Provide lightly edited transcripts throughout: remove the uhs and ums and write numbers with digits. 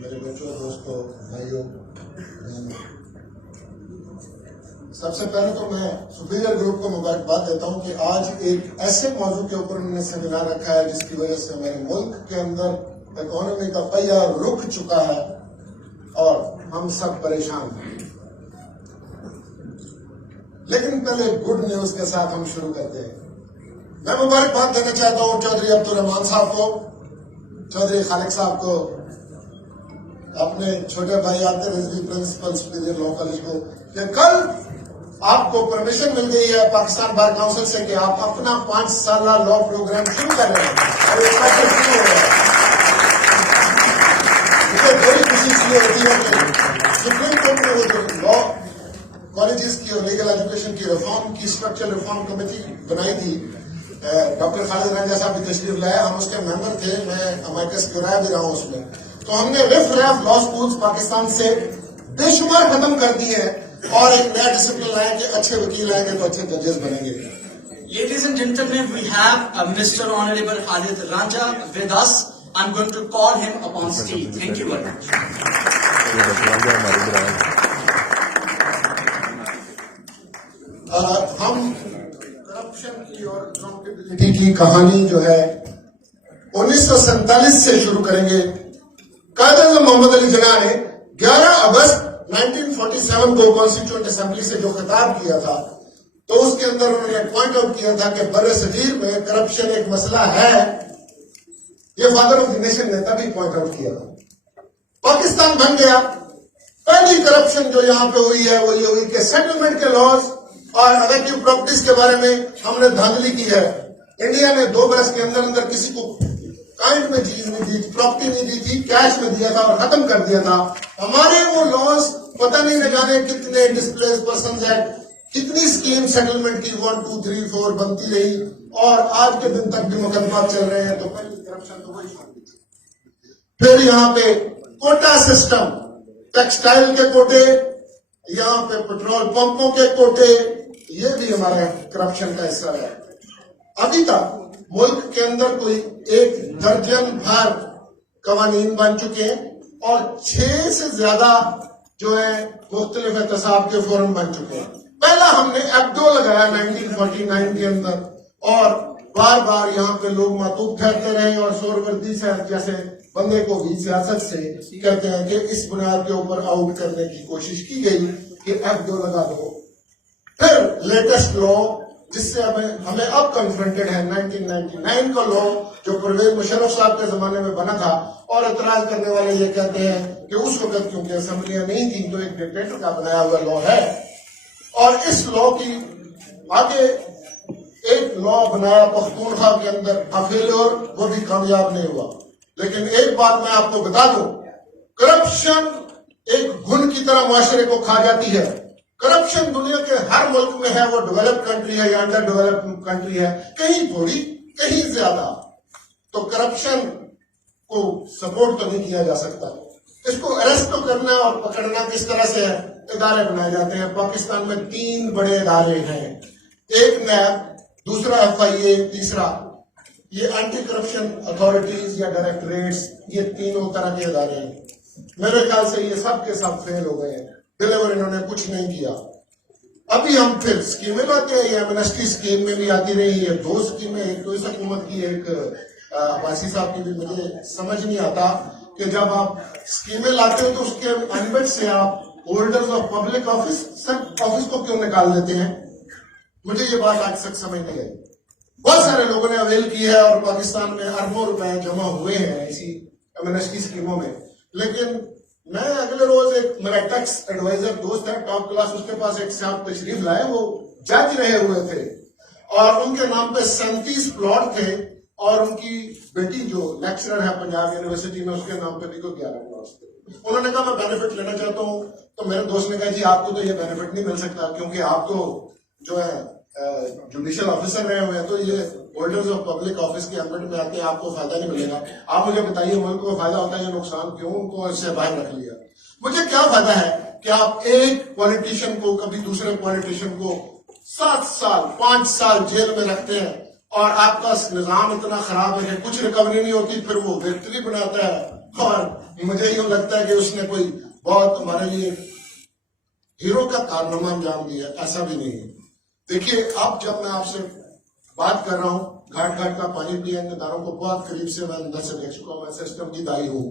میرے بچوں دوستوں بھائیوں، سب سے پہلے تو میں سپیریئر گروپ کو مبارکباد دیتا ہوں کہ آج ایک ایسے موضوع کے اوپر انہوں نے سیمینار رکھا ہے جس کی وجہ سے ہمارے ملک کے اندر اکانومی کا پہیہ رک چکا ہے اور ہم سب پریشان ہیں۔ لیکن پہلے گڈ نیوز کے ساتھ ہم شروع کرتے ہیں۔ میں مبارکباد دینا چاہتا ہوں چودھری عبدالرحمان صاحب کو، چودھری خالق صاحب کو، اپنے چھوٹے بھائی Atir Rizvi principal superior law college کو، کہ کل آپ کو پرمیشن مل گئی ہے پاکستان بار کاؤنسل سے کہ آپ اپنا 5 سالہ لا پروگرام شروع کر رہے ہیں اور اس وقت شروع ہو رہا ہے۔ مجھے بڑی خوشی اس لیے ہوتی ہے کہ سپریم کورٹ نے وہ جو لا کالجز کی اور لیگل ایجوکیشن کی ریفارم کی اسٹرکچر ریفارم کمیٹی بنائی تھی، ڈاکٹر خالد رنجا صاحب بھی تشریف لائے، ہم اس کے ممبر تھے، میں امائکس کرایا بھی رہا ہوں اس میں، تو ہم نے رف ریف لا سکولز پاکستان سے بے شمار ختم کر دی ہے اور ایک نیا ڈسپلن لائے کہ اچھے وکیل آئیں گے تو اچھے ججز بنیں گے۔ Ladies and gentlemen, we have Mr. Honorable Khalid Ranja with us. I'm going to call him upon stage. Thank you very much. ہم کرپشن کی اور اکاؤنٹیبلٹی کی کہانی جو ہے 1947 سے شروع کریں گے۔ قائد اعظم محمد علی جناح نے 11 اگست 1947 کو کانسٹیٹیوئنٹ اسمبلی سے جو خطاب کیا تھا تو اس کے اندر انہوں نے پوائنٹ آؤٹ کیا تھا کہ بر صغیر میں کرپشن ایک مسئلہ ہے۔ یہ فادر آف دی نیشن نے تبھی پوائنٹ آؤٹ کیا تھا۔ پاکستان بن گیا۔ پہلی کرپشن جو یہاں پہ ہوئی ہے وہ یہ ہوئی کہ سیٹلمنٹ کے لاز اور ایویکٹیو پراپرٹیز کے بارے میں ہم نے دھاندلی کی ہے۔ انڈیا نے 2 برس کے اندر اندر کسی کو کائنڈ میں چیز نہیں دی، پراپرٹی نہیں دی تھی، کیش میں دیا تھا اور ختم کر دیا تھا۔ ہمارے وہ لاز پتہ نہیں نہ جانے کتنے ڈسپلیس پرسنز ایکٹ، کتنی اسکیم سیٹلمنٹ کی 1 2 3 4 بنتی رہی اور آج کے دن تک بھی مقدمات چل رہے ہیں۔ تو پہلی کرپشن تو وہی شامل تھی۔ پھر یہاں پہ کوٹا سسٹم، ٹیکسٹائل کے کوٹے، یہاں پہ پیٹرول پمپوں کے کوٹے، یہ بھی ہمارا کرپشن کا حصہ ہے۔ ابھی تک ملک کے اندر کوئی 1 درجن بھر قوانین بن چکے ہیں اور 6 سے زیادہ جو ہے مختلف احتساب کے فورم بن چکے ہیں۔ پہلا ہم نے ایپڈو لگایا 1949 کے اندر اور بار بار یہاں پہ لوگ معطوف ٹھہرتے رہے اور سہروردی سے جیسے بندے کو بھی سیاست سے کہتے ہیں کہ اس بنیاد کے اوپر آؤٹ کرنے کی کوشش کی گئی کہ ایپڈو لگا دو۔ پھر لیٹسٹ لا جس سے ہمیں اب کنفرنٹڈ ہے 1999 کا لا جو پرویز مشرف صاحب کے زمانے میں بنا تھا، اور اعتراض کرنے والے یہ کہتے ہیں کہ اس وقت کیونکہ اسمبلیاں نہیں تھیں تو ایک ڈکٹیٹر کا بنایا ہوا لا ہے، اور اس لا کی آگے ایک لا بنایا پختونخوا کے اندر فیلور، وہ بھی کامیاب نہیں ہوا۔ لیکن ایک بات میں آپ کو بتا دوں، کرپشن ایک گھن کی طرح معاشرے کو کھا جاتی ہے۔ کرپشن دنیا کے ہر ملک میں ہے، وہ ڈیولپ کنٹری ہے یا انڈر ڈیولپ کنٹری ہے، کہیں تھوڑی کہیں زیادہ۔ تو کرپشن کو سپورٹ تو نہیں کیا جا سکتا، اس کو اریسٹ تو کرنا اور پکڑنا کس طرح سے ہے؟ ادارے بنائے جاتے ہیں۔ پاکستان میں 3 بڑے ادارے ہیں، ایک نیب، دوسرا FIA، تیسرا یہ اینٹی کرپشن اتھارٹیز یا ڈائریکٹریٹس، یہ 3 طرح کے ادارے ہیں۔ میرے خیال سے یہ سب کے سب فیل ہو گئے ہیں، ڈلیور انہوں نے کچھ نہیں کیا۔ ابھی ہم پھر اسکیمیں لاتے ہیں، یہ ایمنسٹی اسکیم میں بھی آتی رہی ہے 2 اسکیمیں، ایک تو اس حکومت کی، ایک عباسی صاحب کی بھی۔ مجھے سمجھ نہیں آتا کہ جب آپ اسکیمیں لاتے ہو تو اس کے انبٹ سے آپ ہولڈرز آف پبلک آفس کو کیوں نکال دیتے ہیں؟ مجھے یہ بات آج تک سمجھ نہیں آئی۔ بہت سارے لوگوں نے اویل کی ہے اور پاکستان میں اربوں روپے جمع ہوئے ہیں اسی ایمنسٹی اسکیموں میں، لیکن میں اگلے روز ایک میرا ٹیکس ایڈوائزر دوست ہے ٹاپ کلاس، اس کے پاس ایک صاحب تشریف لائے، وہ جج رہے ہوئے تھے اور ان کے نام پہ 37 پلاٹ تھے اور ان کی بیٹی جو لیکچرر ہے پنجاب یونیورسٹی میں، اس کے نام پہ بھی کوئی 11 پلاٹ تھے۔ انہوں نے کہا میں بینیفٹ لینا چاہتا ہوں، تو میرے دوست نے کہا جی آپ کو تو یہ بینیفٹ نہیں مل سکتا کیونکہ آپ تو جو ہے جوڈیشل آفیسر رہے ہوئے ہیں، تو یہ ہولڈرز آف پبلک آفس کے انبٹ میں آتے ہیں، آپ کو فائدہ نہیں ملے گا۔ آپ مجھے بتائیے ملک کو فائدہ ہوتا ہے یا نقصان؟ کیوں ان کو اس سے باہر رکھ لیا؟ مجھے کیا فائدہ ہے کہ آپ ایک پولیٹیشین کو کبھی دوسرے پولیٹیشین کو 7 سال 5 سال جیل میں رکھتے ہیں اور آپ کا نظام اتنا خراب ہے کہ کچھ ریکوری نہیں ہوتی، پھر وہ وکٹری بناتا ہے اور مجھے یوں لگتا ہے کہ اس نے کوئی بہت ہمارے لیے ہیرو کا کارنامہ انجام دیا، ایسا بھی نہیں ہے. دیکھیے اب جب میں آپ سے بات کر رہا ہوں، گھاٹ گھاٹ کا پانی پینے اداروں کو بہت قریب سے میں اندر سے دیکھ چکا ہوں، میں سسٹم کی دائی ہوں،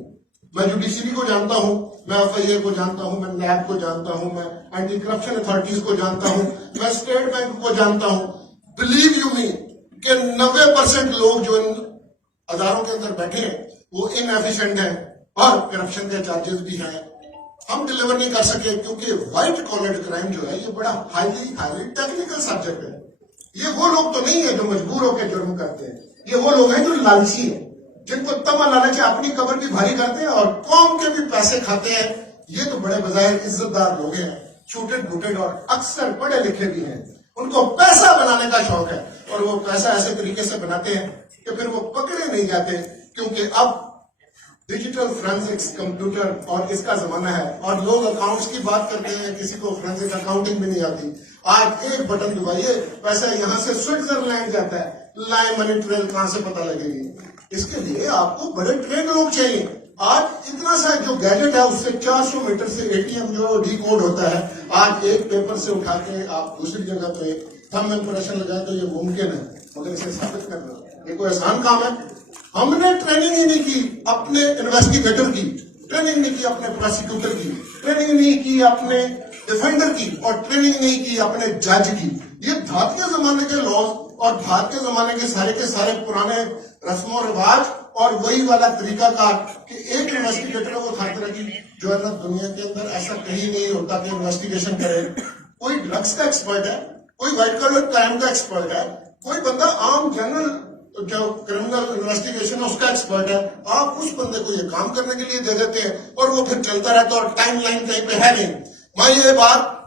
میں جوڈیشری کو جانتا ہوں، میں ایف آئی اے کو جانتا ہوں، میں نیب کو جانتا ہوں، میں اینٹی کرپشن اتھارٹیز کو جانتا ہوں، میں اسٹیٹ بینک کو جانتا ہوں. بلیو یو می کہ 90% لوگ جو ان اداروں کے اندر بیٹھے ہیں وہ ان ایفیشینٹ ہیں اور کرپشن کے چارجز بھی ہیں. ہم ڈیلیور نہیں کر سکے کیونکہ وائٹ کالرڈ کرائم جو ہے یہ بڑا ہائیلی ٹیکنیکل سبجیکٹ ہے. یہ وہ لوگ تو نہیں ہیں جو مجبور ہو کے جرم کرتے ہیں، یہ وہ لوگ ہیں جو لالچی ہیں، جن کو تما لالچ اپنی قبر بھی بھاری کرتے ہیں اور قوم کے بھی پیسے کھاتے ہیں. یہ تو بڑے بظاہر عزت دار لوگ ہیں، چھوٹے بوٹے اور اکثر پڑھے لکھے بھی ہیں. ان کو پیسہ بنانے کا شوق ہے اور وہ پیسہ ایسے طریقے سے بناتے ہیں کہ پھر وہ پکڑے نہیں جاتے، کیونکہ اب ڈیجیٹل فرینزکس کمپیوٹر اور اس کا زمانہ ہے اور لوگ اکاؤنٹس کی بات کرتے ہیں، کسی کو فرینزک اکاؤنٹنگ بھی نہیں آتی. آج ایک بٹن دبائیے پیسہ یہاں سے سوئٹزرلینڈ جاتا ہے، لائن منی ٹریل کہاں سے پتہ لگے گی؟ اس کے لیے آپ کو بڑے ٹرینڈ لوگ چاہیے. آج اتنا سا جو گیجٹ ہے اس سے 400 میٹر سے اے ٹی ایم جو ڈی کوڈ ہوتا ہے، آج ایک پیپر سے اٹھا کے آپ دوسری جگہ پہ تھم امپریشن لگائے تو یہ ممکن ہے، مگر اسے ثابت کرنا یہ کوئی آسان کام ہے. ہم نے ٹریننگ ہی نہیں کی اپنے انویسٹیگیٹر کی، ٹریننگ نہیں کی اپنے پروسیکیوٹر کی، ٹریننگ نہیں کی اپنے ڈیفینڈر کی اور ٹریننگ نہیں کی اپنے جج کی. یہ بھارتی زمانے کے لاز اور بھارتی زمانے کے سارے پرانے رسم و رواج اور وہی والا طریقہ کار کہ ایک انویسٹیگیٹر وہ ہر طرح کی جو ہے نا دنیا کے اندر ایسا کہیں نہیں ہوتا کہ انویسٹیگیشن کرے. کوئی ڈرگس کا ایکسپرٹ ہے، کوئی وائٹ کالر کرائم کا ایکسپرٹ ہے، کوئی بندہ عام جنرل جو کرمنل انویسٹیگیشن ہے اس کا ایکسپرٹ ہے. آپ اس بندے کو یہ کام کرنے کے لیے دے دیتے ہیں اور وہ پھر چلتا رہتا ہے اور ٹائم لائن کہیں پہ ہے نہیں. میں یہ بات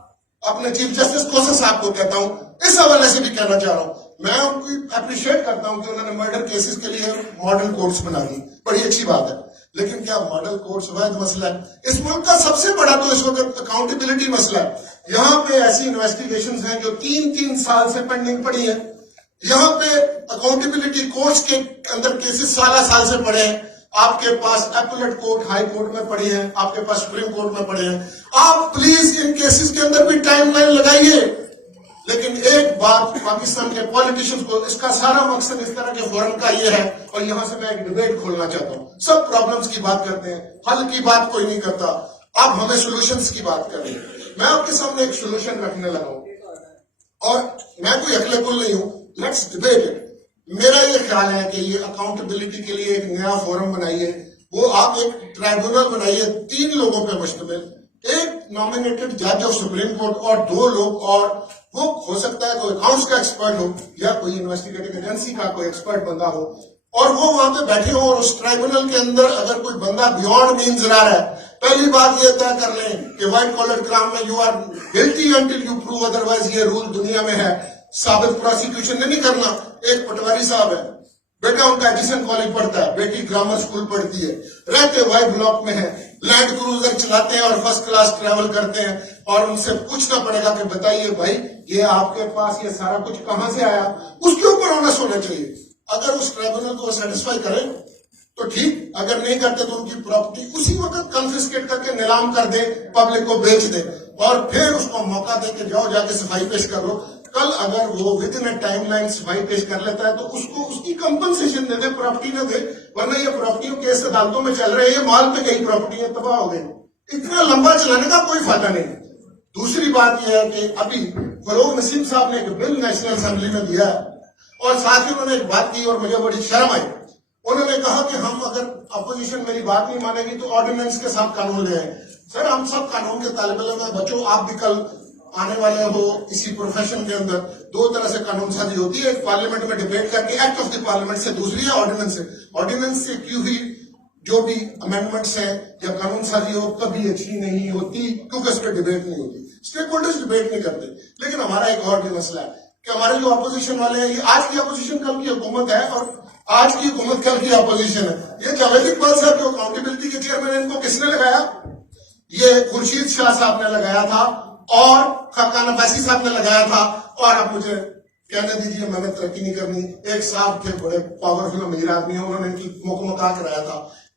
اپنے چیف جسٹس کوسس صاحب کو کہتا ہوں، اس حوالے سے بھی کہنا چاہ رہا ہوں. میں ان کو اپریشیٹ کرتا ہوں کہ انہوں نے مرڈر کیسز کے لیے ماڈل کورٹس بنا دی، بڑی اچھی بات ہے. لیکن کیا ماڈل کورٹس واحد مسئلہ ہے؟ اس ملک کا سب سے بڑا تو اس وقت اکاؤنٹیبلٹی مسئلہ ہے. یہاں پہ ایسی انویسٹیگیشنز ہیں جو 3 سال سے پینڈنگ پڑی ہیں. یہاں پہ اکاؤنٹیبلٹی کورٹس کے اندر کیسز سال سے پڑے ہیں. آپ کے پاس اپیلیٹ کورٹ ہائی کورٹ میں پڑے ہیں، آپ کے پاس سپریم کورٹ میں پڑے ہیں. آپ پلیز ان کیسز کے اندر بھی ٹائم لائن لگائیے. لیکن ایک بات پاکستان کے پولیٹیشنز کو، اس کا سارا مقصد اس طرح کے فورم کا یہ ہے، اور یہاں سے میں ایک ڈیبیٹ کھولنا چاہتا ہوں. سب پرابلمز کی بات کرتے ہیں، حل کی بات کوئی نہیں کرتا. اب ہمیں سولوشنز کی بات کریں. میں آپ کے سامنے ایک سولوشن رکھنے لگا ہوں اور میں کوئی عقل کل نہیں ہوں. Let's debate it. میرا یہ خیال ہے کہ یہ اکاؤنٹیبلٹی کے لیے ایک نیا فورم بنائیے. وہ آپ ایک ٹرائبونل بنائیے 3 لوگوں پہ مشتمل، ایک نامینیٹڈ جج آف سپریم کورٹ اور 2 لوگ، اور وہ ہو سکتا ہے کوئی اکاؤنٹس کا ایکسپرٹ ہو یا کوئی انویسٹیگیٹنگ ایجنسی کا کوئی ایکسپرٹ بندہ ہو، اور وہ وہاں پہ بیٹھے ہو. اور اس ٹرائبونل کے اندر اگر کوئی بندہ بیونڈ مینز رہا ہے، پہلی بات یہ طے کر لیں کہ وائٹ کالر کرائم میں you are guilty until you prove otherwise. یہ رول دنیا میں ہے. ثابت پروسیکیوشن نہیں کرنا. ایک پٹواری صاحب ہے، بیٹا ان کا ایڈیسن کالج پڑھتا ہے، بیٹی گرامر اسکول پڑھتی ہے، رہتے وائی بلاک میں ہے، لینڈ کروزر چلاتے ہیں اور فرسٹ کلاس ٹریول کرتے ہیں، اور ان سے پوچھنا پڑے گا کہ بتائیے بھائی یہ آپ کے پاس یہ سارا کچھ کہاں سے آیا؟ اس کے اوپر آنس ہونا چاہیے. اگر اس ٹرائبونل کو سیٹسفائی کریں تو ٹھیک، اگر نہیں کرتے تو ان کی پراپرٹی اسی وقت کنفسکیٹ کر کے نیلام کر دیں، پبلک کو بیچ دیں، اور پھر اس کو موقع دے کہ جاؤ جا کے صفائی پیش کر لو. کل اگر وہ ود ان ٹائم لائن صفائی پیش کر لیتا ہے تو اس کو اس کی کمپنسیشن دے دے، پراپرٹی نہ دے. ورنہ یہ پراپرٹیوں کیس عدالتوں میں چل رہے ہیں، یہ مال پہ کئی پراپرٹیاں تباہ ہو گئی. اتنا لمبا چلانے کا کوئی فائدہ نہیں. دوسری بات یہ ہے کہ ابھی فروغ نسیم صاحب نے ایک بل نیشنل اسمبلی میں دیا ہے، اور ساتھ ہی انہوں نے ایک بات کی اور مجھے بڑی شرم آئی. انہوں نے کہا کہ ہم اگر اپوزیشن میری بات نہیں مانے گی تو آرڈیننس کے ساتھ قانون لے آئیں. سر ہم سب قانون کے طالب علم ہیں، بچوں آپ بھی کل آنے والے ہو اسی پروفیشن کے اندر. 2 طرح سے قانون سازی ہوتی ہے، ایک پارلیمنٹ میں ڈیبیٹ کر کے ایکٹ آف دی پارلیمنٹ سے، دوسری ہے آرڈیننس سے. آرڈیننس سے کی ہوئی جو بھی امینڈمنٹس ہیں یا قانون سازی ہو کبھی اچھی نہیں ہوتی، کیونکہ اس پہ ڈیبیٹ نہیں ہوتی، اسٹیک ہولڈرز ڈیبیٹ نہیں کرتے. لیکن ہمارا ایک اور بھی مسئلہ ہے کہ ہمارے جو اپوزیشن والے ہیں، یہ آج کی اپوزیشن کل کی حکومت ہے، اور آج کی حکومت کل کی اپوزیشن ہے. یہ جاوید اقبال صاحب جو اکاؤنٹیبلٹی کے چیئرمین، ان کو کس نے لگایا؟ یہ خورشید شاہ صاحب نے لگایا تھا اور خاقان عباسی صاحب نے لگایا تھا. اور اب مجھے کہنے دیجیے، میں نے ترقی نہیں کرنی. ایک صاحب تھے بڑے پاورفل امیر آدمی ہیں، انہوں نے ان کی مکمکا کرایا تھا.